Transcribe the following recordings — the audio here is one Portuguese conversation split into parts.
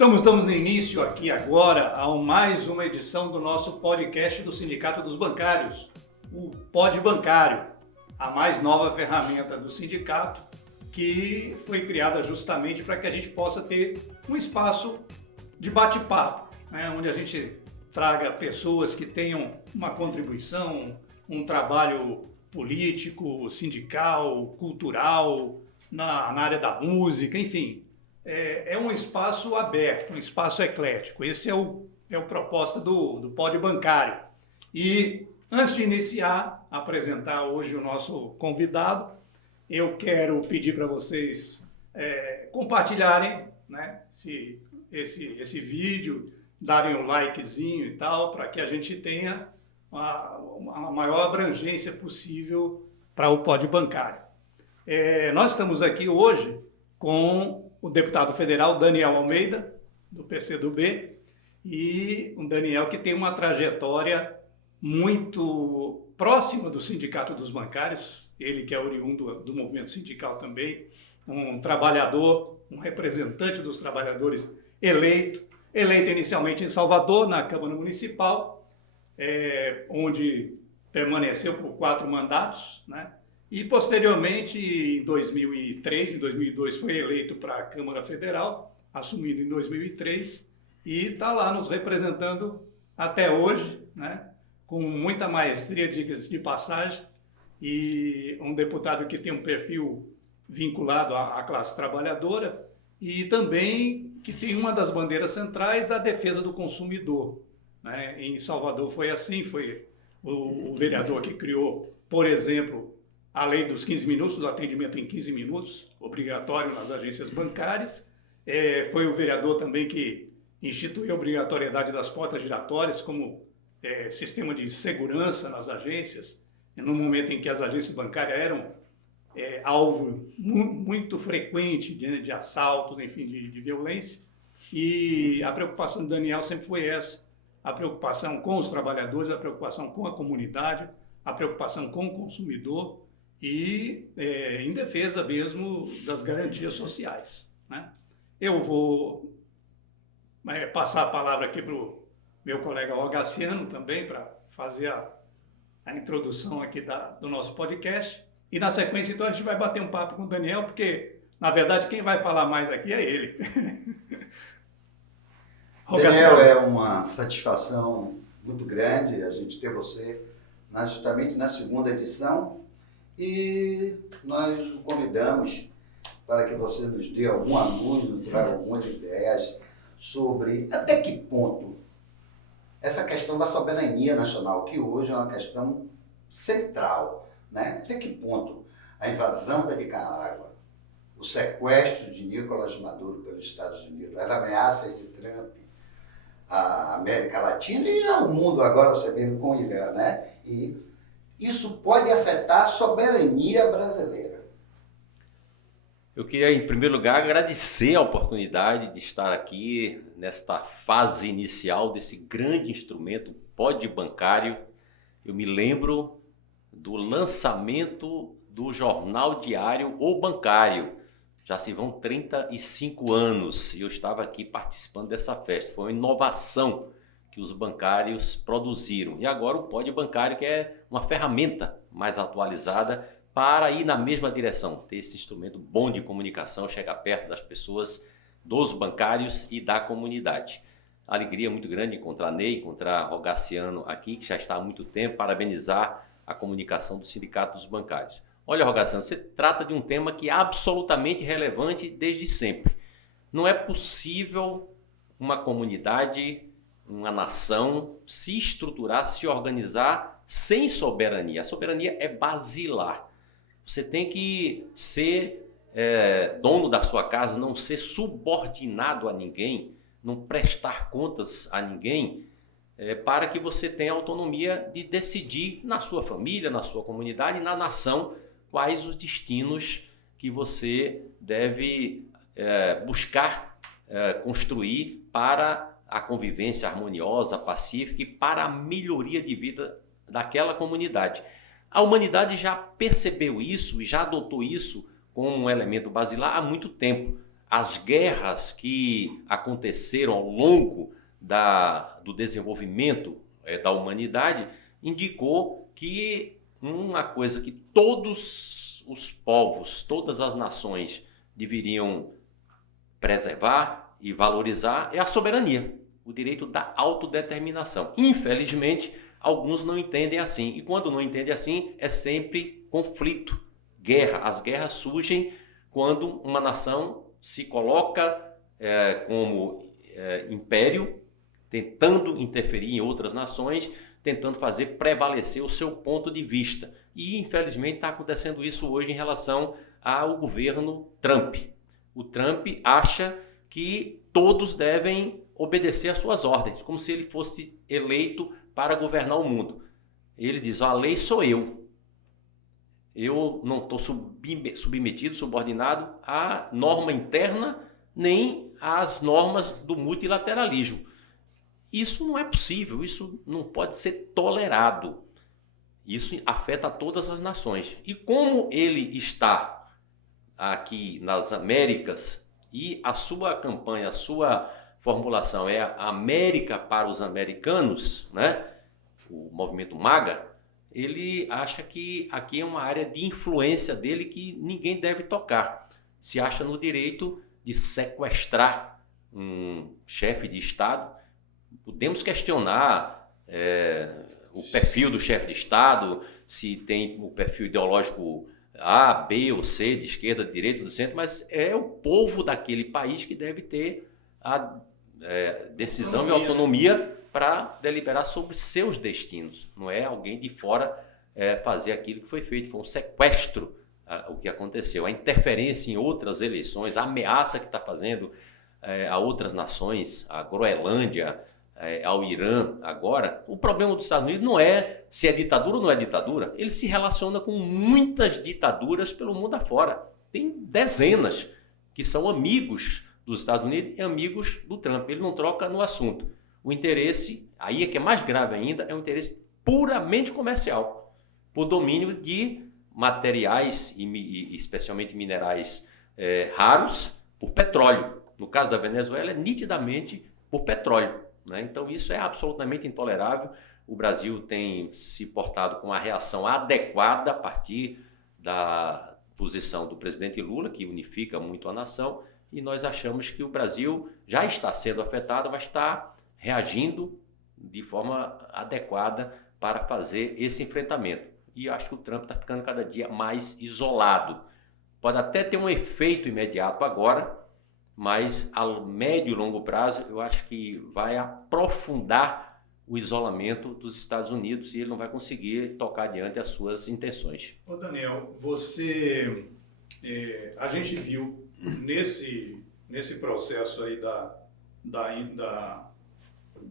Estamos dando início aqui agora a mais uma edição do nosso podcast do Sindicato dos Bancários, o Pod Bancário, a mais nova ferramenta do sindicato que foi criada justamente para que a gente possa ter um espaço de bate-papo, né, onde a gente traga pessoas que tenham uma contribuição, um trabalho político, sindical, cultural, na área da música, enfim. É um espaço aberto, um espaço eclético. Esse é o propósito do Pod Bancário. E antes de iniciar, apresentar hoje o nosso convidado, eu quero pedir para vocês compartilharem, né, esse vídeo, darem um likezinho e tal, para que a gente tenha a maior abrangência possível para o Pod Bancário. Nós estamos aqui hoje com o deputado federal Daniel Almeida, do PCdoB, e o Daniel que tem uma trajetória muito próxima do Sindicato dos Bancários, ele que é oriundo do movimento sindical também, um trabalhador, um representante dos trabalhadores eleito inicialmente em Salvador, na Câmara Municipal, onde permaneceu por 4 mandatos, né? E, posteriormente, em 2003, em 2002, foi eleito para a Câmara Federal, assumindo em 2003, e está lá nos representando até hoje, né? Com muita maestria, diga-se de passagem, e um deputado que tem um perfil vinculado à classe trabalhadora e também que tem uma das bandeiras centrais, a defesa do consumidor, né? Em Salvador foi assim, foi o vereador que criou, por exemplo, a lei dos 15 minutos, do atendimento em 15 minutos, obrigatório nas agências bancárias. Foi o vereador também que instituiu a obrigatoriedade das portas giratórias como sistema de segurança nas agências, no momento em que as agências bancárias eram alvo muito frequente de assaltos, enfim, de violência. E a preocupação do Daniel sempre foi essa, a preocupação com os trabalhadores, a preocupação com a comunidade, a preocupação com o consumidor, e em defesa mesmo das garantias sociais, né? Eu vou passar a palavra aqui para o meu colega Rogaciano também, para fazer a introdução aqui do nosso podcast. E na sequência, então, a gente vai bater um papo com o Daniel, porque, na verdade, quem vai falar mais aqui é ele. Daniel, é uma satisfação muito grande a gente ter você justamente na segunda edição. E nós o convidamos para que você nos dê alguma luz, nos traga algumas ideias sobre até que ponto essa questão da soberania nacional, que hoje é uma questão central, né? Até que ponto a invasão da Nicarágua, o sequestro de Nicolás Maduro pelos Estados Unidos, as ameaças de Trump à América Latina e ao mundo agora, você vendo com o Irã, né? E isso pode afetar a soberania brasileira. Eu queria, em primeiro lugar, agradecer a oportunidade de estar aqui nesta fase inicial desse grande instrumento, Pod Bancário. Eu me lembro do lançamento do jornal diário O Bancário. Já se vão 35 anos e eu estava aqui participando dessa festa. Foi uma inovação que os bancários produziram. E agora o Pod Bancário, que é uma ferramenta mais atualizada para ir na mesma direção, ter esse instrumento bom de comunicação, chegar perto das pessoas, dos bancários e da comunidade. Alegria muito grande encontrar Ney, encontrar Rogaciano aqui, que já está há muito tempo, parabenizar a comunicação do Sindicato dos Bancários. Olha, Rogaciano, você trata de um tema que é absolutamente relevante desde sempre. Não é possível uma comunidade, uma nação se estruturar, se organizar sem soberania. A soberania é basilar. Você tem que ser dono da sua casa, não ser subordinado a ninguém, não prestar contas a ninguém, para que você tenha autonomia de decidir na sua família, na sua comunidade e na nação quais os destinos que você deve buscar construir para a convivência harmoniosa, pacífica e para a melhoria de vida daquela comunidade. A humanidade já percebeu isso e já adotou isso como um elemento basilar há muito tempo. as guerras que aconteceram ao longo do desenvolvimento da humanidade indicou que uma coisa que todos os povos, todas as nações deveriam preservar e valorizar é a soberania, o direito da autodeterminação. Infelizmente, alguns não entendem assim. E quando não entendem assim, é sempre conflito, guerra. As guerras surgem quando uma nação se coloca como império, tentando interferir em outras nações, tentando fazer prevalecer o seu ponto de vista. E, infelizmente, está acontecendo isso hoje em relação ao governo Trump. O Trump acha que todos devem obedecer às suas ordens, como se ele fosse eleito para governar o mundo. Ele diz, a lei sou eu. Eu não estou submetido, subordinado à norma interna, nem às normas do multilateralismo. Isso não é possível, isso não pode ser tolerado. Isso afeta todas as nações. E como ele está aqui nas Américas, e a sua campanha, a sua formulação é a América para os americanos, né? O movimento MAGA, ele acha que aqui é uma área de influência dele que ninguém deve tocar. Se acha no direito de sequestrar um chefe de Estado. Podemos questionar o perfil do chefe de Estado, se tem o perfil ideológico A, B ou C, de esquerda, de direita, do centro, mas é o povo daquele país que deve ter a decisão e autonomia para deliberar sobre seus destinos. Não é alguém de fora fazer aquilo que foi feito. Foi um sequestro o que aconteceu. A interferência em outras eleições, a ameaça que está fazendo a outras nações, a Groenlândia, ao Irã agora. O problema dos Estados Unidos não é se é ditadura ou não é ditadura. Ele se relaciona com muitas ditaduras pelo mundo afora. Tem dezenas que são amigos dos Estados Unidos e amigos do Trump. Ele não troca no assunto. O interesse, aí é que é mais grave ainda, é um interesse puramente comercial, por domínio de materiais, e especialmente minerais raros, por petróleo. No caso da Venezuela, é nitidamente por petróleo, né? Então isso é absolutamente intolerável. O Brasil tem se portado com a reação adequada a partir da posição do presidente Lula, que unifica muito a nação, e nós achamos que o Brasil já está sendo afetado, mas está reagindo de forma adequada para fazer esse enfrentamento. E acho que o Trump está ficando cada dia mais isolado. Pode até ter um efeito imediato agora, mas a médio e longo prazo eu acho que vai aprofundar o isolamento dos Estados Unidos e ele não vai conseguir tocar adiante as suas intenções. Ô Daniel, a gente viu nesse processo aí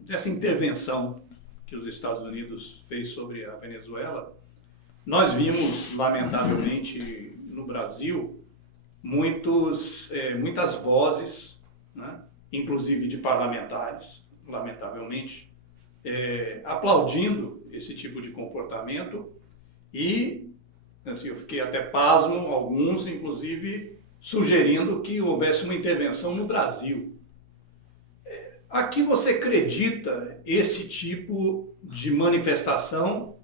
dessa intervenção que os Estados Unidos fez sobre a Venezuela, nós vimos, lamentavelmente, no Brasil, muitas vozes, né, inclusive de parlamentares, lamentavelmente, aplaudindo esse tipo de comportamento e, assim, eu fiquei até pasmo, alguns, inclusive, sugerindo que houvesse uma intervenção no Brasil. A que você acredita esse tipo de manifestação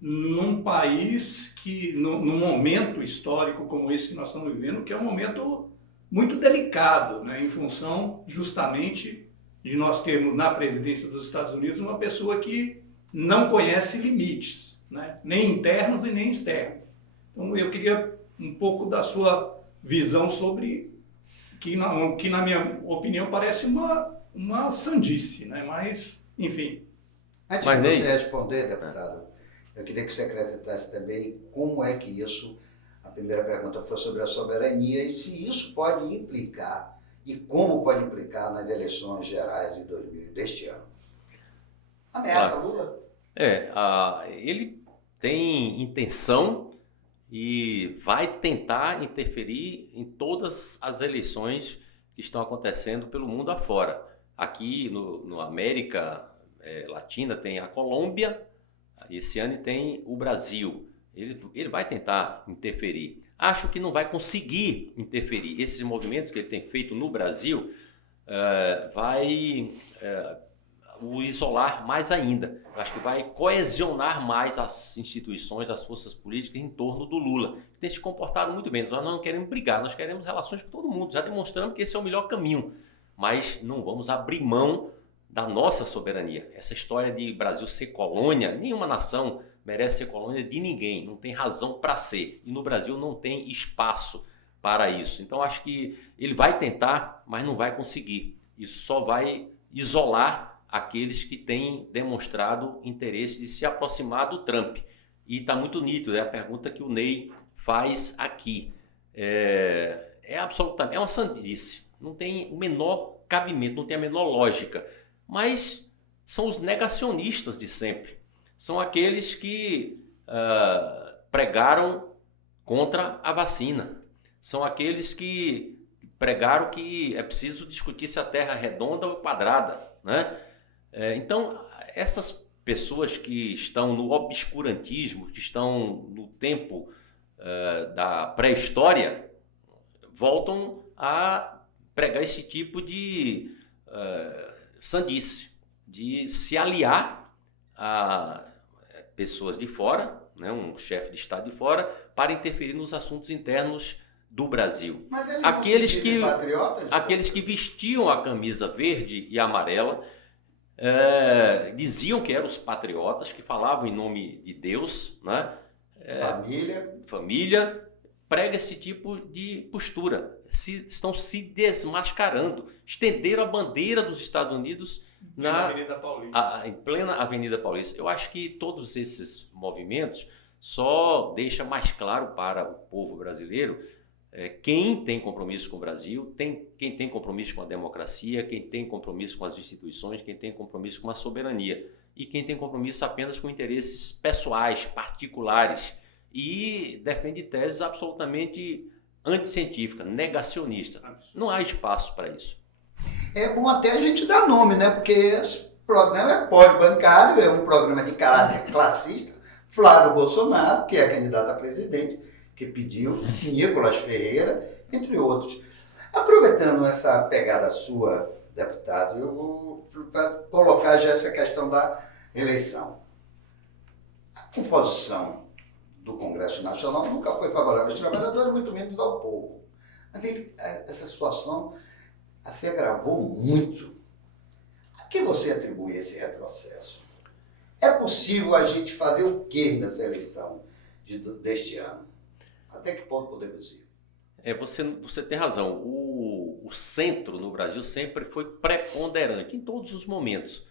num país que, num momento histórico como esse que nós estamos vivendo, que é um momento muito delicado, né, em função justamente de nós termos na presidência dos Estados Unidos uma pessoa que não conhece limites, né, nem internos e nem externos. Então eu queria um pouco da sua visão sobre que na minha opinião parece uma sandice, né? Mas, enfim. Antes de você responder, deputado, eu queria que você acrescentasse também como é que isso, a primeira pergunta foi sobre a soberania, e se isso pode implicar, e como pode implicar nas eleições gerais deste ano. Ameaça Lula? Ele tem intenção e vai tentar interferir em todas as eleições que estão acontecendo pelo mundo afora. Aqui no América Latina tem a Colômbia, esse ano tem o Brasil. Ele vai tentar interferir. Acho que não vai conseguir interferir. Esses movimentos que ele tem feito no Brasil vai o isolar mais ainda. Eu acho que vai coesionar mais as instituições, as forças políticas em torno do Lula, que tem se comportado muito bem. Nós não queremos brigar, nós queremos relações com todo mundo. Já demonstramos que esse é o melhor caminho, mas não vamos abrir mão da nossa soberania. Essa história de Brasil ser colônia, nenhuma nação merece ser colônia de ninguém, não tem razão para ser. E no Brasil não tem espaço para isso. Então acho que ele vai tentar, mas não vai conseguir. Isso só vai isolar aqueles que têm demonstrado interesse de se aproximar do Trump. E está muito nítido, é a pergunta que o Ney faz aqui. Absolutamente, é uma sandice, não tem o menor cabimento, não tem a menor lógica. Mas são os negacionistas de sempre. São aqueles que pregaram contra a vacina. São aqueles que pregaram que é preciso discutir se a Terra é redonda ou quadrada, né? Então, essas pessoas que estão no obscurantismo, que estão no tempo da pré-história, voltam a pregar esse tipo de sandice, de se aliar a pessoas de fora, né, um chefe de Estado de fora, para interferir nos assuntos internos do Brasil. Mas eles aqueles que vestiam a camisa verde e amarela diziam que eram os patriotas, que falavam em nome de Deus, né? Família, prega esse tipo de postura. Estão se desmascarando. Estenderam a bandeira dos Estados Unidos em plena Avenida Paulista. Eu acho que todos esses movimentos só deixam mais claro para o povo brasileiro quem tem compromisso com o Brasil, quem tem compromisso com a democracia, quem tem compromisso com as instituições, quem tem compromisso com a soberania e quem tem compromisso apenas com interesses pessoais, particulares e defende teses absolutamente anticientíficas, negacionistas. Não há espaço para isso. É bom até a gente dar nome, né? Porque esse programa é Pode Bancário, é um programa de caráter classista. Flávio Bolsonaro, que é candidato a presidente, que pediu, Nicolas Ferreira, entre outros. Aproveitando essa pegada sua, deputado, eu vou colocar já essa questão da eleição. A composição do Congresso Nacional nunca foi favorável aos trabalhadores, muito menos ao povo. Mas essa situação se agravou muito. A que você atribui esse retrocesso? É possível a gente fazer o quê nessa eleição deste ano? Até que ponto podemos ir? Você tem razão. O centro no Brasil sempre foi preponderante em todos os momentos.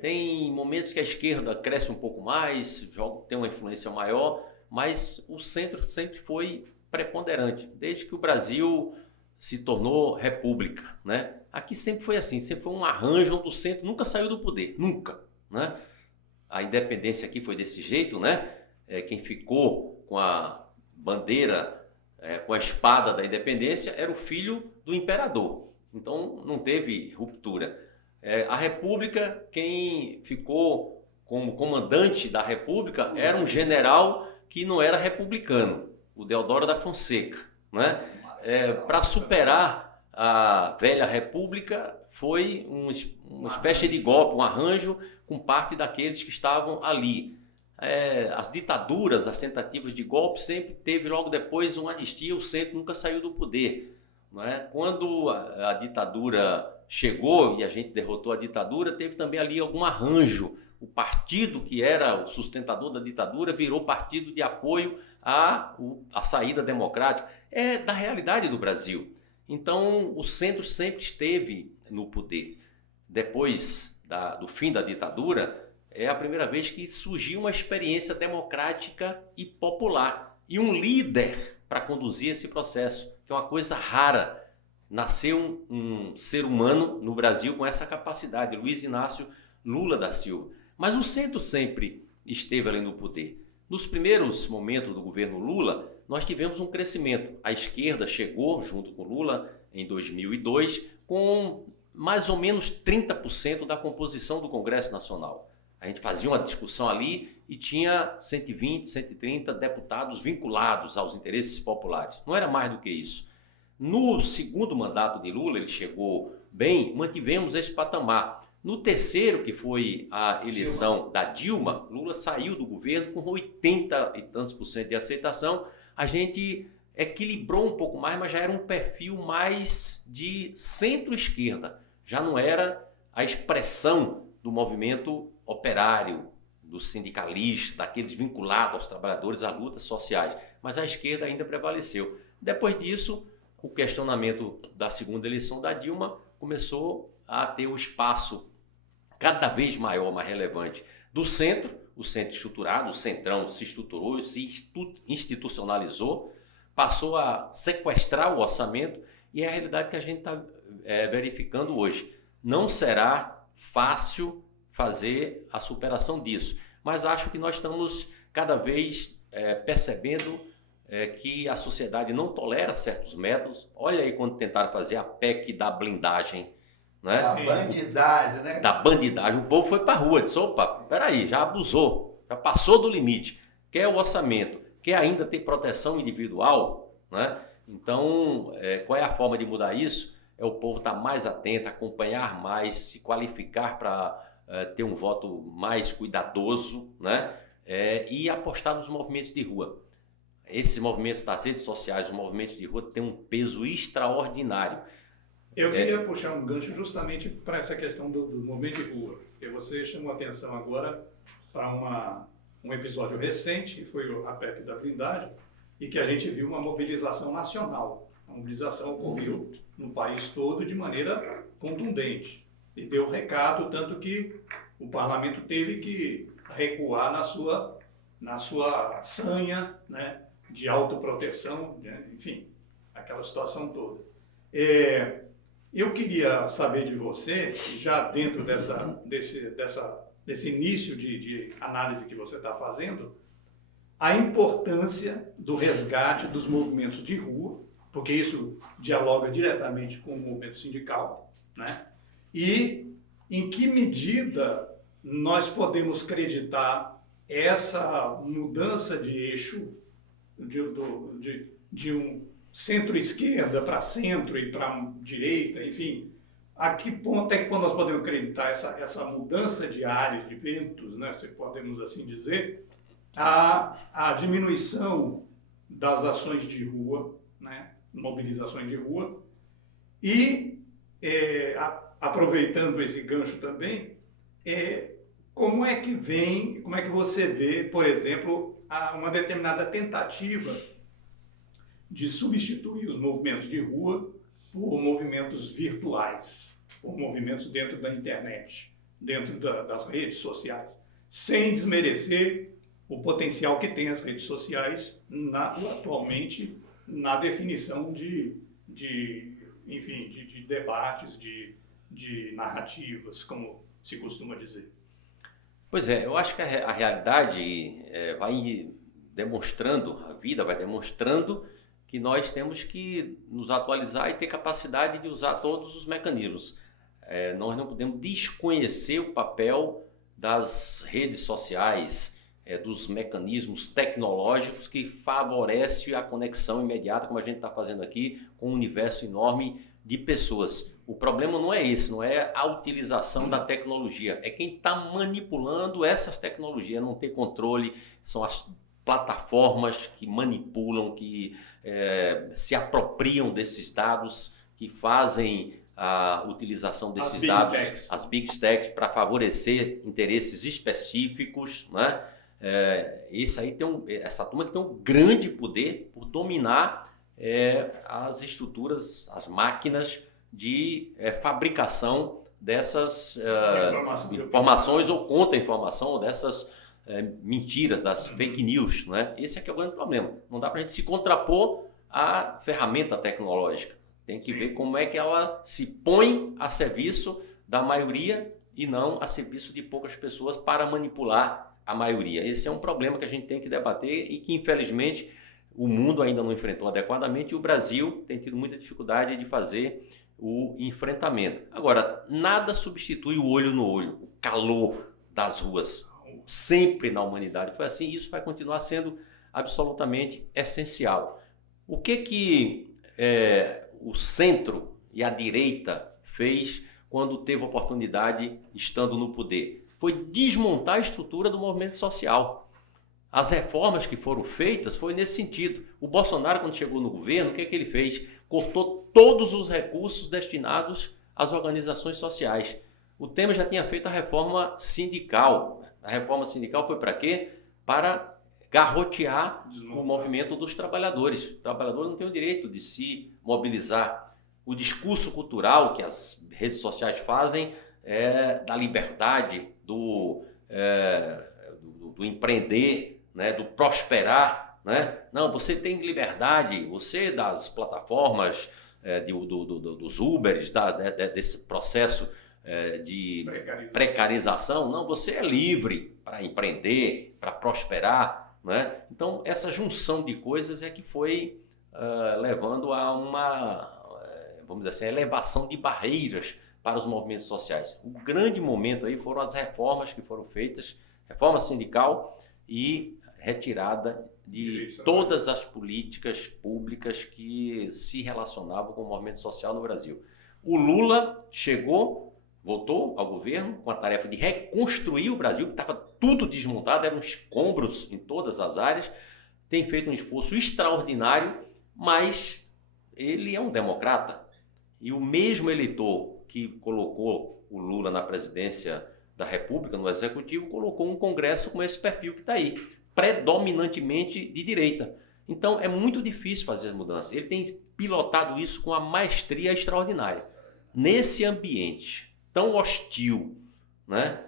Tem momentos que a esquerda cresce um pouco mais, tem uma influência maior, mas o centro sempre foi preponderante, desde que o Brasil se tornou república, né? Aqui sempre foi assim, sempre foi um arranjo onde o centro nunca saiu do poder, nunca, né? A independência aqui foi desse jeito, né? Quem ficou com a bandeira, com a espada da independência, era o filho do imperador. Então não teve ruptura. A República, quem ficou como comandante da República era um general que não era republicano, o Deodoro da Fonseca, né? Para superar a velha República foi uma espécie de golpe, um arranjo com parte daqueles que estavam ali. As ditaduras, as tentativas de golpe sempre teve logo depois uma anistia, o centro nunca saiu do poder, não é? Quando a ditadura chegou e a gente derrotou a ditadura, teve também ali algum arranjo. O partido que era o sustentador da ditadura virou partido de apoio à saída democrática. É da realidade do Brasil. Então o centro sempre esteve no poder. Depois do fim da ditadura, é a primeira vez que surgiu uma experiência democrática e popular. E um líder para conduzir esse processo, que é uma coisa rara. Nasceu um ser humano no Brasil com essa capacidade, Luiz Inácio Lula da Silva. Mas o centro sempre esteve ali no poder. Nos primeiros momentos do governo Lula, nós tivemos um crescimento. A esquerda chegou, junto com Lula, em 2002, com mais ou menos 30% da composição do Congresso Nacional. A gente fazia uma discussão ali e tinha 120, 130 deputados vinculados aos interesses populares. Não era mais do que isso. No segundo mandato de Lula, ele chegou bem, mantivemos esse patamar. No terceiro, que foi a eleição da Dilma, Lula saiu do governo com 80 e tantos por cento de aceitação. A gente equilibrou um pouco mais, mas já era um perfil mais de centro-esquerda. Já não era a expressão do movimento operário, do sindicalista, daqueles vinculados aos trabalhadores, às lutas sociais. Mas a esquerda ainda prevaleceu. Depois disso, o questionamento da segunda eleição da Dilma começou a ter o espaço cada vez maior, mais relevante do centro, o centro estruturado, o centrão se estruturou, se institucionalizou, passou a sequestrar o orçamento e é a realidade que a gente está verificando hoje. Não será fácil fazer a superação disso, mas acho que nós estamos cada vez percebendo que a sociedade não tolera certos métodos. Olha aí quando tentaram fazer a PEC da blindagem, né? Da bandidagem, né? Da bandidagem. O povo foi para a rua, disse, opa, peraí, já abusou, já passou do limite. Quer o orçamento, quer ainda ter proteção individual, né? Então, qual é a forma de mudar isso? É o povo estar mais atento, acompanhar mais, se qualificar para ter um voto mais cuidadoso, né? E apostar nos movimentos de rua. Esses movimentos das redes sociais, os movimentos de rua, têm um peso extraordinário. Eu queria puxar um gancho justamente para essa questão do movimento de rua, porque você chamou atenção agora para um episódio recente, que foi a PEC da blindagem, e que a gente viu uma mobilização nacional. A mobilização ocorreu no país todo de maneira contundente e deu recado, tanto que o parlamento teve que recuar na sua sanha, né, de autoproteção, né, enfim, aquela situação toda. Eu queria saber de você, já dentro desse início de análise que você está fazendo, a importância do resgate dos movimentos de rua, porque isso dialoga diretamente com o movimento sindical, né? E em que medida nós podemos acreditar essa mudança de eixo de um centro-esquerda para centro e para direita, enfim, até que ponto nós podemos acreditar essa mudança de áreas, de ventos, né, se podemos assim dizer, a diminuição das ações de rua, né, mobilizações de rua, e aproveitando esse gancho também, como é que você vê, por exemplo, uma determinada tentativa de substituir os movimentos de rua por movimentos virtuais, por movimentos dentro da internet, dentro das redes sociais, sem desmerecer o potencial que tem as redes sociais atualmente na definição de debates, de narrativas, como se costuma dizer. Pois é, eu acho que a realidade vai demonstrando, a vida vai demonstrando que nós temos que nos atualizar e ter capacidade de usar todos os mecanismos. Nós não podemos desconhecer o papel das redes sociais, dos mecanismos tecnológicos que favorecem a conexão imediata, como a gente está fazendo aqui, com um universo enorme de pessoas. O problema não é esse, não é a utilização da tecnologia, é quem está manipulando essas tecnologias, não ter controle, são as plataformas que manipulam, que se apropriam desses dados, que fazem a utilização desses dados, as big techs, para favorecer interesses específicos, né? Essa turma que tem um grande poder por dominar as estruturas, as máquinas de fabricação dessas informações ou contra-informação, ou dessas mentiras, das fake news, né? Esse aqui é o grande problema. Não dá para a gente se contrapor à ferramenta tecnológica. Tem que ver como é que ela se põe a serviço da maioria e não a serviço de poucas pessoas para manipular a maioria. Esse é um problema que a gente tem que debater e que, infelizmente, o mundo ainda não enfrentou adequadamente e o Brasil tem tido muita dificuldade de fazer o enfrentamento. Agora, nada substitui o olho no olho, o calor das ruas. Sempre na humanidade foi assim, e isso vai continuar sendo absolutamente essencial. O que o centro e a direita fez quando teve oportunidade estando no poder? Foi desmontar a estrutura do movimento social. As reformas que foram feitas foi nesse sentido. O Bolsonaro, quando chegou no governo, o que ele fez? Cortou todos os recursos destinados às organizações sociais. O Temer já tinha feito a reforma sindical. A reforma sindical foi para quê? Para garrotear o movimento dos trabalhadores. O trabalhador não tem o direito de se mobilizar. O discurso cultural que as redes sociais fazem é da liberdade, do empreender, né, do prosperar. Né? Não, você tem liberdade, você das plataformas, dos Ubers, desse processo de precarização, não, você é livre para empreender, para prosperar. Né? Então, essa junção de coisas é que foi levando a uma, vamos dizer assim, elevação de barreiras para os movimentos sociais. O grande momento aí foram as reformas que foram feitas, reforma sindical e retirada de todas as políticas públicas que se relacionavam com o movimento social no Brasil. O Lula chegou, voltou ao governo com a tarefa de reconstruir o Brasil, que estava tudo desmontado, eram escombros em todas as áreas, tem feito um esforço extraordinário, mas ele é um democrata. E o mesmo eleitor que colocou o Lula na presidência da República, no Executivo, colocou um Congresso com esse perfil que está aí, predominantemente de direita. Então é muito difícil fazer as mudanças. Ele tem pilotado isso com uma maestria extraordinária. Nesse ambiente tão hostil, né,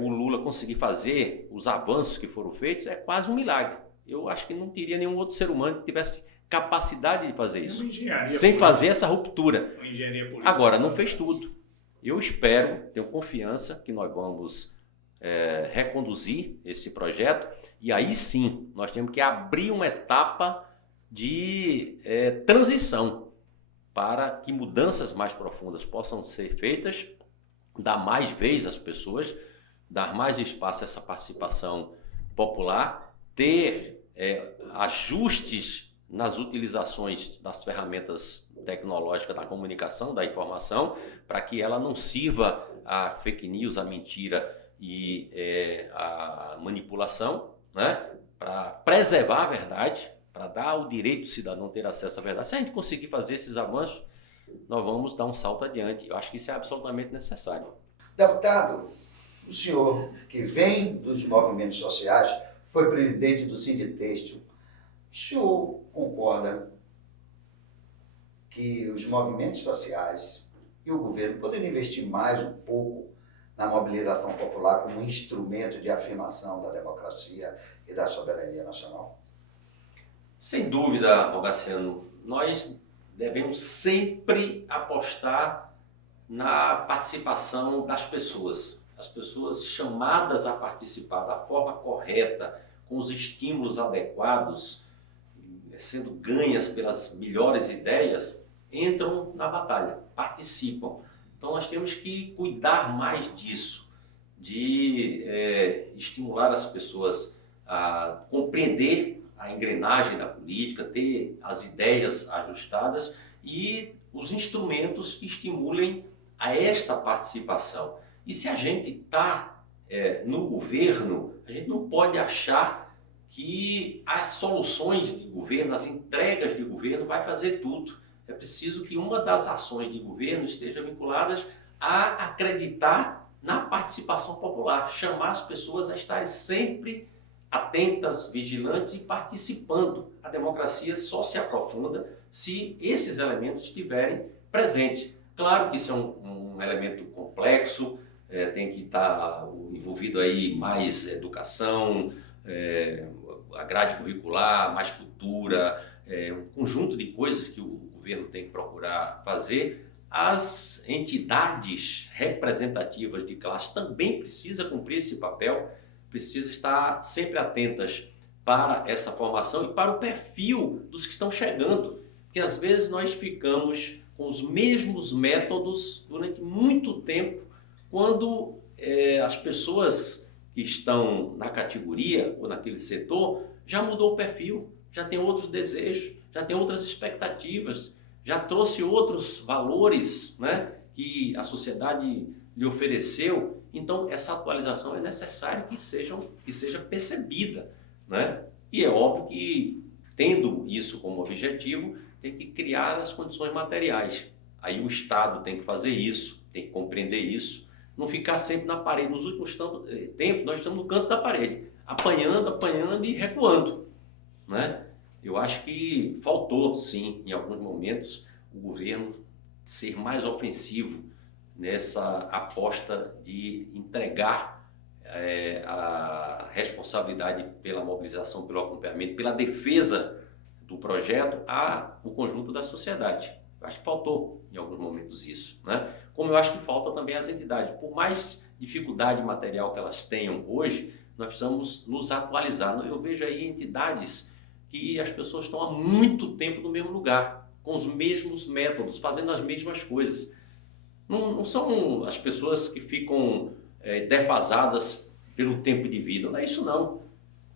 o Lula conseguir fazer os avanços que foram feitos é quase um milagre. Eu acho que não teria nenhum outro ser humano que tivesse capacidade de fazer isso, sem fazer essa ruptura. Agora, não fez tudo. Eu espero, tenho confiança que nós vamos reconduzir esse projeto e aí sim nós temos que abrir uma etapa de transição para que mudanças mais profundas possam ser feitas, dar mais vez às pessoas, dar mais espaço a essa participação popular, ter ajustes nas utilizações das ferramentas tecnológicas da comunicação, da informação, para que ela não sirva a fake news, a mentira e a manipulação, né? Para preservar a verdade, para dar o direito do cidadão ter acesso à verdade. Se a gente conseguir fazer esses avanços, nós vamos dar um salto adiante. Eu acho que isso é absolutamente necessário. Deputado, o senhor que vem dos movimentos sociais, foi presidente do Sinditêxtil, o senhor concorda que os movimentos sociais e o governo poderiam investir mais um pouco na mobilização popular como instrumento de afirmação da democracia e da soberania nacional? Sem dúvida, Rogaciano, nós devemos sempre apostar na participação das pessoas. As pessoas chamadas a participar da forma correta, com os estímulos adequados, sendo ganhas pelas melhores ideias, entram na batalha, participam. Então nós temos que cuidar mais disso, de estimular as pessoas a compreender a engrenagem da política, ter as ideias ajustadas e os instrumentos que estimulem a esta participação. E se a gente está no governo, a gente não pode achar que as soluções de governo, as entregas de governo vai fazer tudo. É preciso que uma das ações de governo esteja vinculadas a acreditar na participação popular, chamar as pessoas a estarem sempre atentas, vigilantes e participando. A democracia só se aprofunda se esses elementos estiverem presentes. Claro que isso é um elemento complexo, tem que estar envolvido aí mais educação, a grade curricular, mais cultura, um conjunto de coisas que o governo tem que procurar fazer. As entidades representativas de classe também precisam cumprir esse papel, precisam estar sempre atentas para essa formação e para o perfil dos que estão chegando, porque às vezes nós ficamos com os mesmos métodos durante muito tempo, quando as pessoas que estão na categoria ou naquele setor já mudou o perfil, já tem outros desejos, já tem outras expectativas, já trouxe outros valores, né, que a sociedade lhe ofereceu. Então, essa atualização é necessária que seja percebida, né? E é óbvio que, tendo isso como objetivo, tem que criar as condições materiais. Aí o Estado tem que fazer isso, tem que compreender isso, não ficar sempre na parede. Nos últimos tempos, nós estamos no canto da parede, apanhando e recuando, né? Eu acho que faltou, sim, em alguns momentos, o governo ser mais ofensivo nessa aposta de entregar a responsabilidade pela mobilização, pelo acompanhamento, pela defesa do projeto ao conjunto da sociedade. Eu acho que faltou em alguns momentos isso, né? Como eu acho que falta também às entidades. Por mais dificuldade material que elas tenham hoje, nós precisamos nos atualizar. Eu vejo aí entidades que as pessoas estão há muito tempo no mesmo lugar, com os mesmos métodos, fazendo as mesmas coisas. Não são as pessoas que ficam defasadas pelo tempo de vida, não é isso não.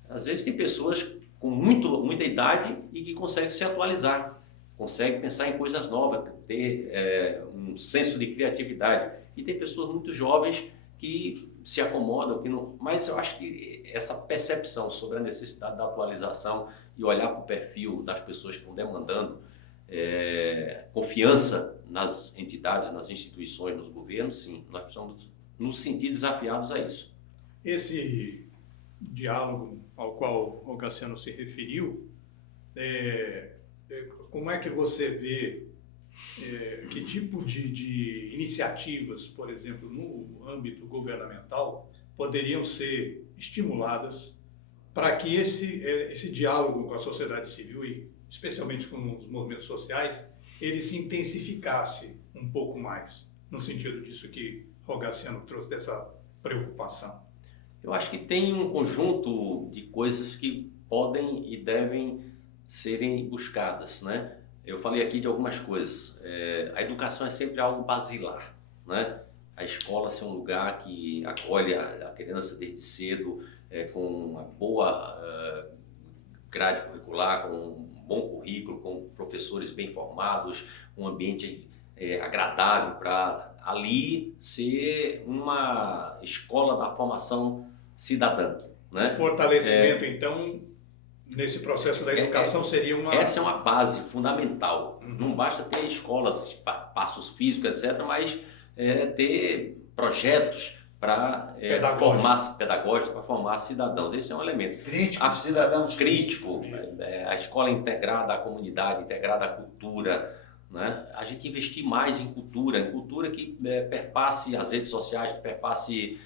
Às vezes tem pessoas com muita idade e que conseguem se atualizar, conseguem pensar em coisas novas, ter um senso de criatividade. E tem pessoas muito jovens que se acomodam, mas eu acho que essa percepção sobre a necessidade da atualização e olhar para o perfil das pessoas que estão demandando confiança nas entidades, nas instituições, nos governos, sim, nós precisamos nos sentir desafiados a isso. Esse diálogo ao qual o Cassiano se referiu, como é que você vê que tipo de iniciativas, por exemplo, no âmbito governamental, poderiam ser estimuladas para que esse diálogo com a sociedade civil e especialmente com os movimentos sociais, ele se intensificasse um pouco mais, no sentido disso que Rogaciano trouxe, dessa preocupação? Eu acho que tem um conjunto de coisas que podem e devem serem buscadas, né? Eu falei aqui de algumas coisas. A educação é sempre algo basilar, né? A escola ser um lugar que acolhe a criança desde cedo, com uma boa grade curricular, com um bom currículo, com professores bem formados, um ambiente agradável para ali ser uma escola da formação cidadã, né? O fortalecimento, então, nesse processo da educação seria uma... Essa é uma base fundamental. Não basta ter escolas, espaços físicos, etc., mas ter projetos para pedagógicos para formar cidadãos. Esse é um elemento. Críticos, cidadãos crítico, a escola integrada à comunidade, integrada à cultura, né? A gente investir mais em cultura que perpasse as redes sociais, que perpasse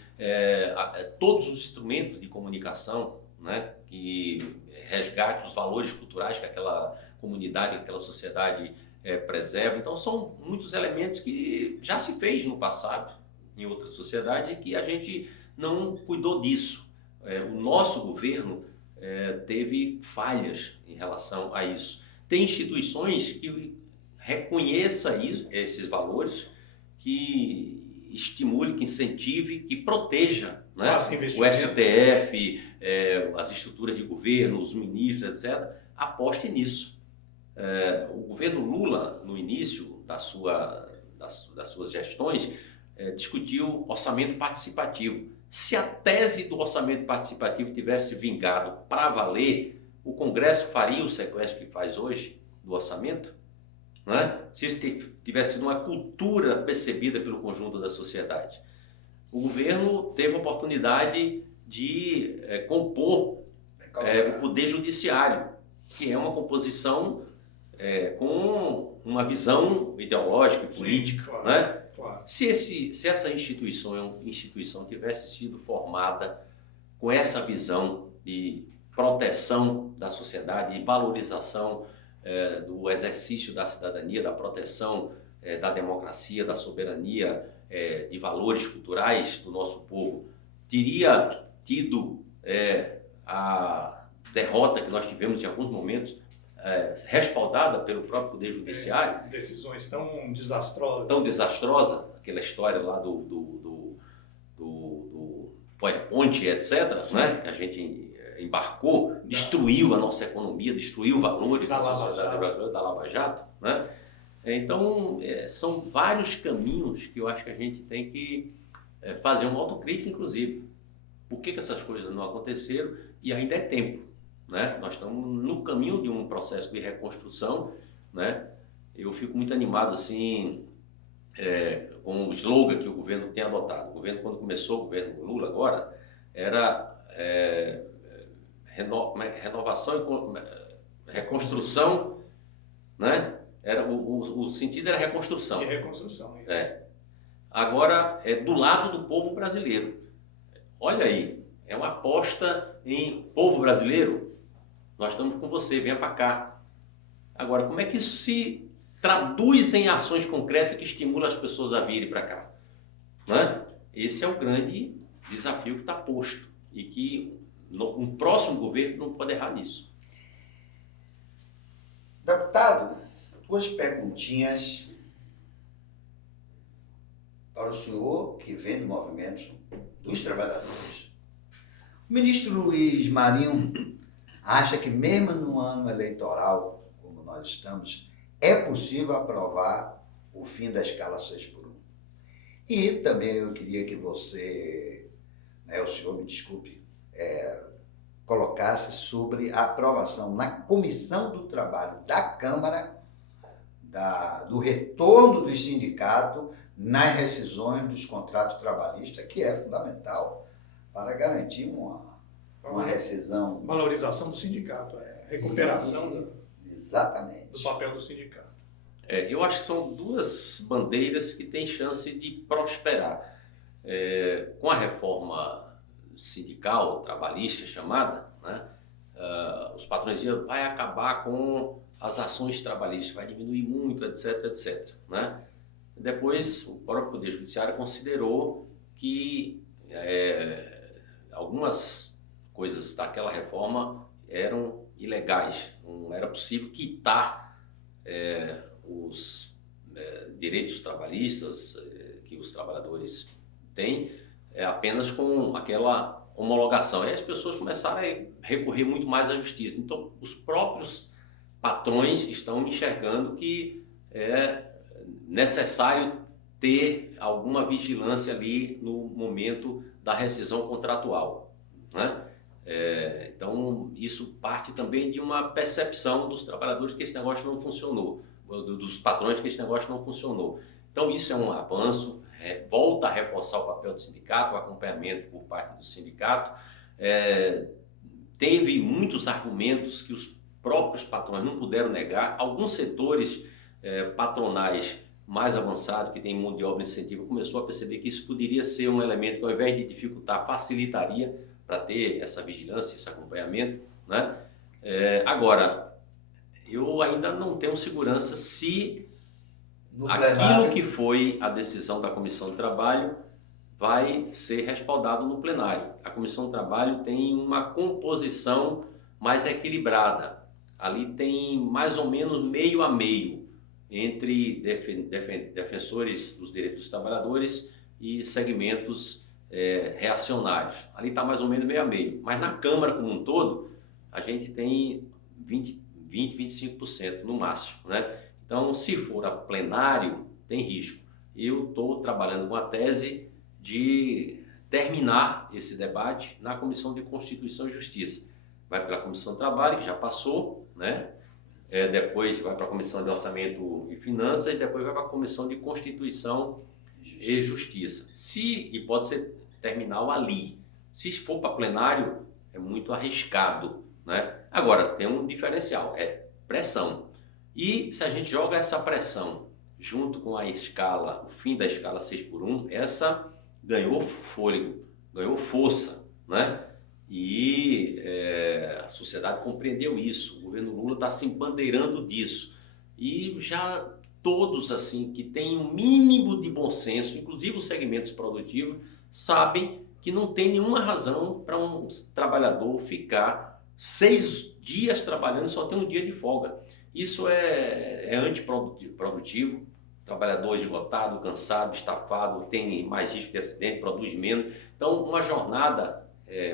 todos os instrumentos de comunicação, né? Que resgate os valores culturais que aquela comunidade, que aquela sociedade preserva. Então são muitos elementos que já se fez no passado em outras sociedades e que a gente não cuidou disso. O nosso governo teve falhas em relação a isso. Tem instituições que reconheçam esses valores, que estimule, que incentive, que proteja, né? O STF, as estruturas de governo, os ministros, etc., aposte nisso. O governo Lula, no início das suas gestões, discutiu orçamento participativo. Se a tese do orçamento participativo tivesse vingado para valer, o Congresso faria o sequestro que faz hoje do orçamento? Né? Se isso tivesse sido uma cultura percebida pelo conjunto da sociedade. O governo teve a oportunidade de compor o Poder Judiciário, que é uma composição com uma visão ideológica e política. Sim, claro, né? Claro. Se essa instituição tivesse sido formada com essa visão de proteção da sociedade e valorização do exercício da cidadania, da proteção da democracia, da soberania, de valores culturais do nosso povo, teria tido a derrota que nós tivemos em alguns momentos, respaldada pelo próprio Poder Judiciário. Decisões tão desastrosas. Tão desastrosas, aquela história lá do ponte, etc., né? Que a gente embarcou, destruiu a nossa economia, destruiu valores da sociedade brasileira, da Lava Jato, né? Então, são vários caminhos que eu acho que a gente tem que fazer uma autocrítica, inclusive. Por que essas coisas não aconteceram? E ainda é tempo, né? Nós estamos no caminho de um processo de reconstrução, né? Eu fico muito animado, assim, com o slogan que o governo tem adotado. O governo, quando começou, o governo Lula agora, era renovação e reconstrução, né? O sentido era reconstrução. De reconstrução, isso. Agora é do lado do povo brasileiro. Olha aí, é uma aposta em povo brasileiro. Nós estamos com você, venha para cá. Agora, como é que isso se traduz em ações concretas que estimulam as pessoas a virem para cá? Né? Esse é o grande desafio que está posto e que um próximo governo não pode errar nisso. Deputado, duas perguntinhas para o senhor que vem do movimento dos trabalhadores. O ministro Luiz Marinho acha que mesmo no ano eleitoral, como nós estamos, é possível aprovar o fim da escala 6x1. E também eu queria que você, o senhor me desculpe, colocasse sobre a aprovação na Comissão do Trabalho da Câmara do retorno do sindicato nas rescisões dos contratos trabalhistas, que é fundamental para garantir uma rescisão. Valorização do sindicato, recuperação Exatamente. do papel do sindicato. Eu acho que são duas bandeiras que têm chance de prosperar. Com a reforma sindical, trabalhista chamada, né, os patrões diziam vai acabar com as ações trabalhistas, vai diminuir muito, etc, etc. Né? Depois, o próprio Poder Judiciário considerou que algumas coisas daquela reforma eram ilegais, não era possível quitar os direitos trabalhistas que os trabalhadores têm apenas com aquela homologação. Aí as pessoas começaram a recorrer muito mais à justiça. Então, os próprios patrões estão enxergando que é necessário ter alguma vigilância ali no momento da rescisão contratual, né? Então, isso parte também de uma percepção dos trabalhadores que esse negócio não funcionou, dos patrões que esse negócio não funcionou. Então, isso é um avanço, volta a reforçar o papel do sindicato, o acompanhamento por parte do sindicato. Teve muitos argumentos que os próprios patrões não puderam negar. Alguns setores patronais mais avançados, que tem mão de obra incentiva, começou a perceber que isso poderia ser um elemento que, ao invés de dificultar, facilitaria para ter essa vigilância, esse acompanhamento, né? Agora, eu ainda não tenho segurança se aquilo que foi a decisão da Comissão de Trabalho vai ser respaldado no plenário. A Comissão de Trabalho tem uma composição mais equilibrada. Ali tem mais ou menos meio a meio entre defensores dos direitos dos trabalhadores e segmentos reacionários. Ali está mais ou menos meio a meio. Mas na Câmara como um todo, a gente tem 25% no máximo, né? Então, se for a plenário, tem risco. Eu estou trabalhando com a tese de terminar esse debate na Comissão de Constituição e Justiça. Vai para a Comissão de Trabalho, que já passou, né? Depois vai para a Comissão de Orçamento e Finanças e depois vai para a Comissão de Constituição e Justiça. E pode ser terminal ali. Se for para plenário, é muito arriscado, né? Agora, tem um diferencial, pressão. E se a gente joga essa pressão junto com a escala, o fim da escala 6x1, essa ganhou fôlego, ganhou força, né? E a sociedade compreendeu isso, o governo Lula está se embandeirando disso. E já todos assim que têm um mínimo de bom senso, inclusive os segmentos produtivos, sabem que não tem nenhuma razão para um trabalhador ficar 6 dias trabalhando e só ter um dia de folga. Isso é antiprodutivo, trabalhador esgotado, cansado, estafado, tem mais risco de acidente, produz menos. Então, uma jornada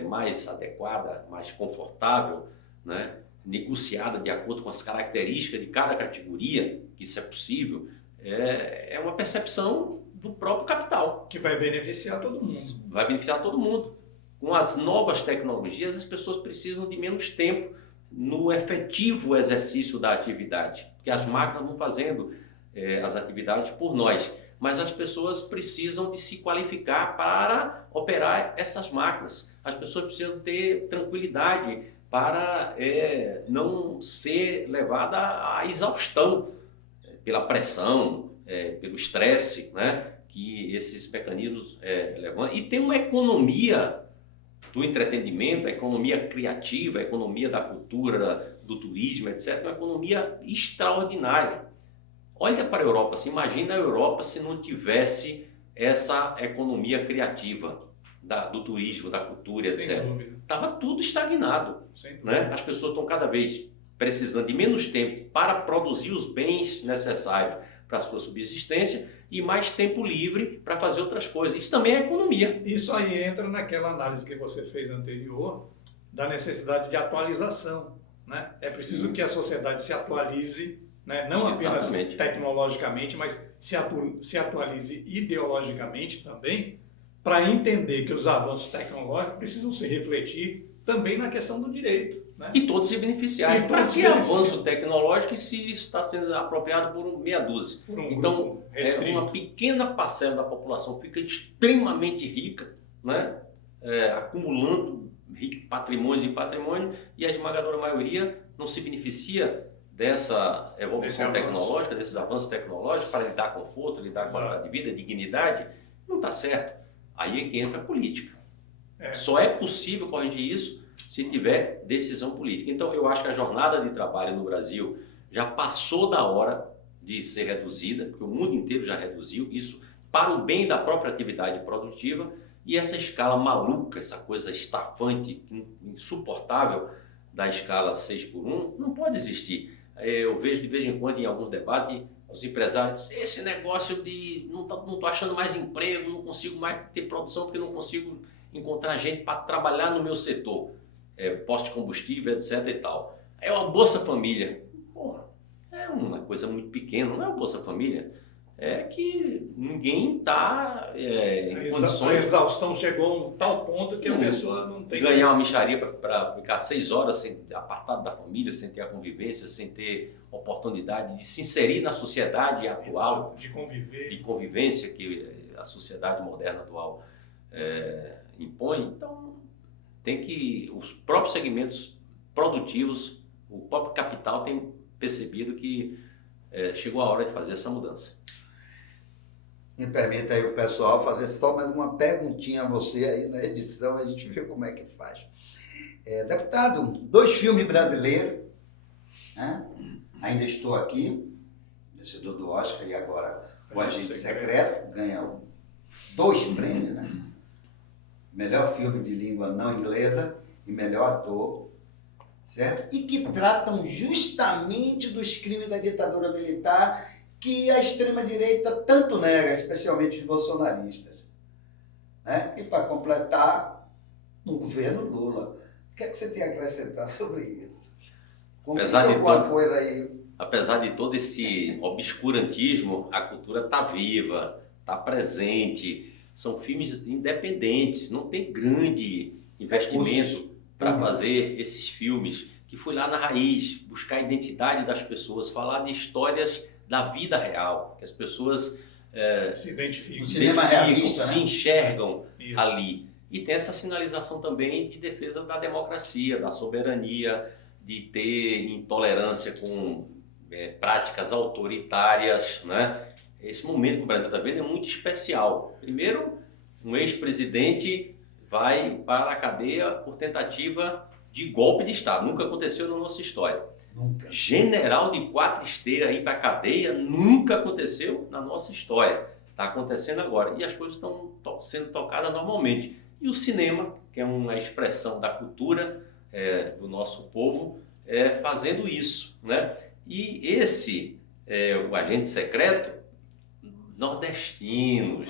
mais adequada, mais confortável, né? Negociada de acordo com as características de cada categoria, que isso é possível, é uma percepção do próprio capital. Que vai beneficiar todo mundo. Vai beneficiar todo mundo. Com as novas tecnologias, as pessoas precisam de menos tempo no efetivo exercício da atividade, porque as máquinas vão fazendo as atividades por nós, mas as pessoas precisam de se qualificar para operar essas máquinas. As pessoas precisam ter tranquilidade para não ser levada à exaustão pela pressão, pelo estresse, né, que esses mecanismos levantam. E tem uma economia do entretenimento, a economia criativa, a economia da cultura, do turismo, etc. Uma economia extraordinária. Olha para a Europa, se imagina a Europa se não tivesse essa economia criativa do turismo, da cultura, Sem etc. dúvida. Estava tudo estagnado, Sem dúvida. né? As pessoas estão cada vez precisando de menos tempo para produzir os bens necessários para a sua subsistência e mais tempo livre para fazer outras coisas. Isso também é economia. Isso aí entra naquela análise que você fez anterior da necessidade de atualização, né? É preciso que a sociedade se atualize, né? Não apenas Exatamente. tecnologicamente, mas se atualize ideologicamente também, para entender que os avanços tecnológicos precisam se refletir também na questão do direito, né? E todos se beneficiarem. E Para todos que se beneficiam. avanço tecnológico se isso está sendo apropriado por meia dúzia? Por um Então, grupo restrito. uma pequena parcela da população fica extremamente rica, né? Acumulando patrimônios e patrimônio, e a esmagadora maioria não se beneficia dessa evolução Desse avanço. tecnológica, desses avanços tecnológicos para lhe dar conforto, lhe dar Exato. qualidade de vida, dignidade. Não está certo. Aí é que entra a política. É. Só é possível corrigir isso se tiver decisão política. Então, eu acho que a jornada de trabalho no Brasil já passou da hora de ser reduzida, porque o mundo inteiro já reduziu isso para o bem da própria atividade produtiva, e essa escala maluca, essa coisa estafante, insuportável da escala 6x1, não pode existir. Eu vejo de vez em quando em alguns debates os empresários, esse negócio de não tô achando mais emprego, não consigo mais ter produção porque não consigo encontrar gente para trabalhar no meu setor, posto de combustível, etc e tal. É uma Bolsa Família. Porra, é uma coisa muito pequena, não é uma Bolsa Família. É que ninguém está em A condições exaustão chegou a um tal ponto que a pessoa não tem de ganhar uma mais- mixaria para ficar 6 horas apartado da família, sem ter a convivência, sem ter oportunidade de se inserir na sociedade atual, de conviver. de convivência que a sociedade moderna atual impõe. Então, os próprios segmentos produtivos, o próprio capital tem percebido que chegou a hora de fazer essa mudança. Me permita aí o pessoal fazer só mais uma perguntinha a você aí na edição, a gente vê como é que faz. Deputado, 2 filmes brasileiros, né? Ainda Estou Aqui, vencedor do Oscar, e agora O Agente Secreto, ganha 2 prêmios, né? Melhor filme de língua não inglesa e melhor ator, certo? E que tratam justamente dos crimes da ditadura militar que a extrema-direita tanto nega, especialmente os bolsonaristas. Né? E para completar, no governo Lula. O que é que você tem a acrescentar sobre isso? Comente alguma coisa aí. Apesar de todo esse obscurantismo, a cultura está viva, está presente. São filmes independentes, não tem grande investimento para fazer esses filmes, que foi lá na raiz, buscar a identidade das pessoas, falar de histórias da vida real, que as pessoas se identificam, cinema realista, se né? enxergam Isso. ali. E tem essa sinalização também de defesa da democracia, da soberania, de ter intolerância com práticas autoritárias, né? Esse momento que o Brasil está vendo é muito especial. Primeiro, um ex-presidente vai para a cadeia por tentativa de golpe de Estado. Nunca aconteceu na nossa história. Nunca. General de 4 esteiras ir para a cadeia nunca aconteceu na nossa história. Está acontecendo agora. E as coisas estão sendo tocadas normalmente. E o cinema, que é uma expressão da cultura do nosso povo, fazendo isso, né? E esse, o Agente Secreto, nordestinos,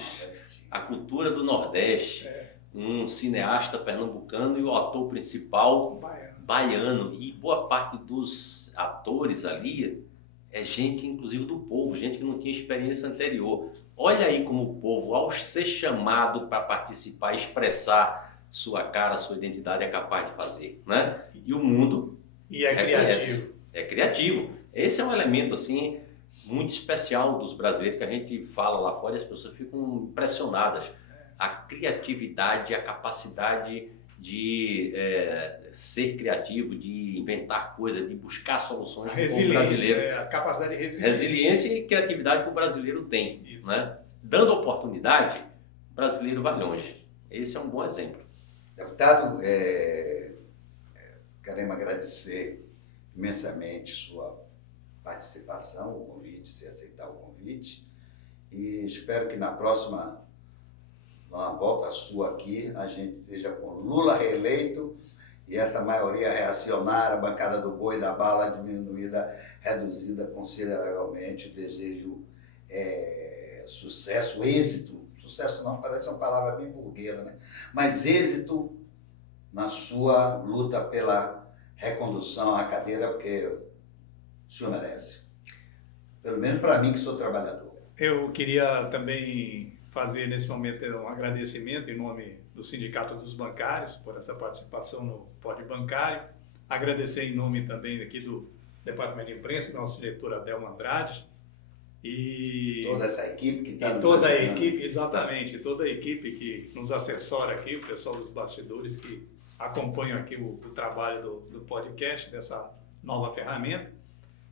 a cultura do Nordeste, um cineasta pernambucano e o ator principal baiano. E boa parte dos atores ali é gente, inclusive, do povo, gente que não tinha experiência anterior. Olha aí como o povo, ao ser chamado para participar, expressar sua cara, sua identidade, é capaz de fazer, né? E o mundo criativo. É criativo. Esse é um elemento, assim, muito especial dos brasileiros, que a gente fala lá fora e as pessoas ficam impressionadas. A criatividade, a capacidade de ser criativo, de inventar coisas, de buscar soluções A que o resiliência, brasileiro. a capacidade de resiliência. Resiliência e criatividade que o brasileiro tem. Né? Dando oportunidade, o brasileiro vai longe. Esse é um bom exemplo. Deputado, queremos agradecer imensamente sua participação, o convite, se aceitar o convite, e espero que na próxima volta sua aqui, a gente esteja com Lula reeleito e essa maioria reacionária, a bancada do boi e da bala diminuída, reduzida consideravelmente. Desejo sucesso, êxito. Sucesso não, parece uma palavra bem burguesa, né? Mas êxito na sua luta pela recondução à cadeira, porque o senhor merece. Pelo menos para mim, que sou trabalhador. Eu queria também fazer nesse momento um agradecimento em nome do Sindicato dos Bancários por essa participação no Pode Bancário. Agradecer em nome também aqui do Departamento de Imprensa, nosso diretor Adelmo Andrade. E toda essa equipe que está toda a equipe, exatamente, toda a equipe que nos assessora aqui, o pessoal dos bastidores que acompanham aqui o trabalho do podcast, dessa nova ferramenta.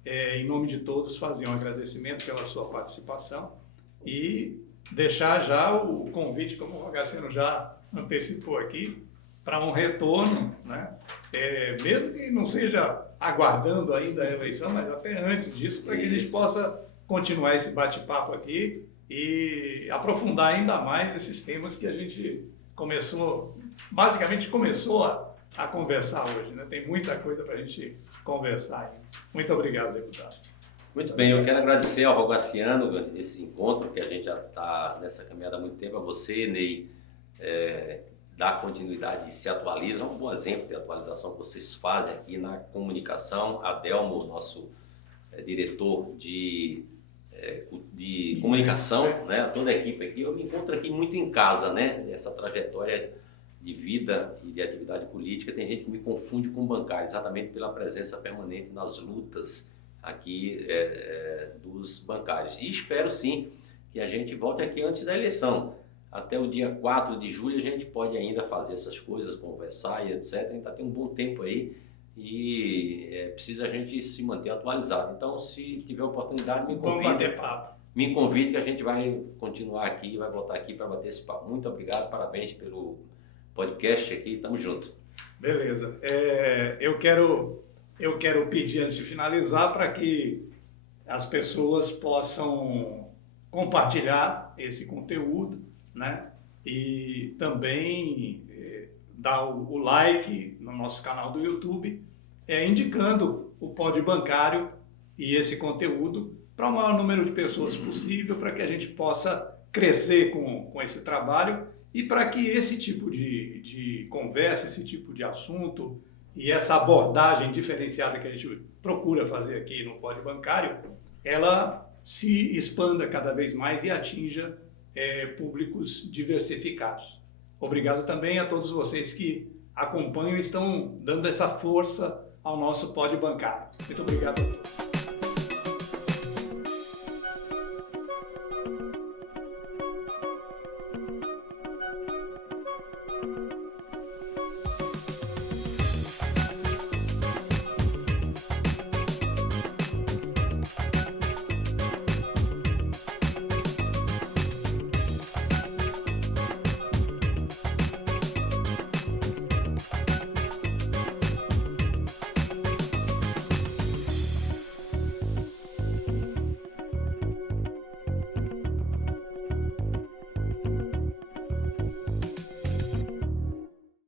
Em nome de todos, fazer um agradecimento pela sua participação e deixar já o convite, como o Rogaciano já antecipou aqui, para um retorno, né? Mesmo que não seja aguardando ainda a eleição, mas até antes disso, para que a gente possa continuar esse bate-papo aqui e aprofundar ainda mais esses temas que a gente basicamente começou a conversar hoje, né? Tem muita coisa para a gente conversar ainda. Muito obrigado, deputado. Muito bem, eu quero agradecer ao Rogaciano esse encontro, que a gente já está nessa caminhada há muito tempo, a você, Ney, dá continuidade e se atualiza, é um bom exemplo de atualização que vocês fazem aqui na comunicação. Adelmo, nosso diretor de comunicação, né? Toda a equipe aqui, eu me encontro aqui muito em casa, né? Essa trajetória de vida e de atividade política, tem gente que me confunde com bancário, exatamente pela presença permanente nas lutas aqui dos bancários. E espero sim que a gente volte aqui antes da eleição. Até o dia 4 de julho a gente pode ainda fazer essas coisas, conversar e etc. A gente tem um bom tempo aí e precisa a gente se manter atualizado. Então, se tiver oportunidade, me convide que a gente vai continuar aqui, vai voltar aqui para bater esse papo. Muito obrigado, parabéns pelo podcast aqui, tamo junto. Beleza. Eu quero pedir, antes de finalizar, para que as pessoas possam compartilhar esse conteúdo, né? E também dar o like no nosso canal do YouTube, indicando o Pode Bancário e esse conteúdo para o maior número de pessoas possível, para que a gente possa crescer com esse trabalho e para que esse tipo de conversa, esse tipo de assunto e essa abordagem diferenciada que a gente procura fazer aqui no Pode Bancário, ela se expanda cada vez mais e atinja públicos diversificados. Obrigado também a todos vocês que acompanham e estão dando essa força ao nosso Pode Bancário. Muito obrigado a todos.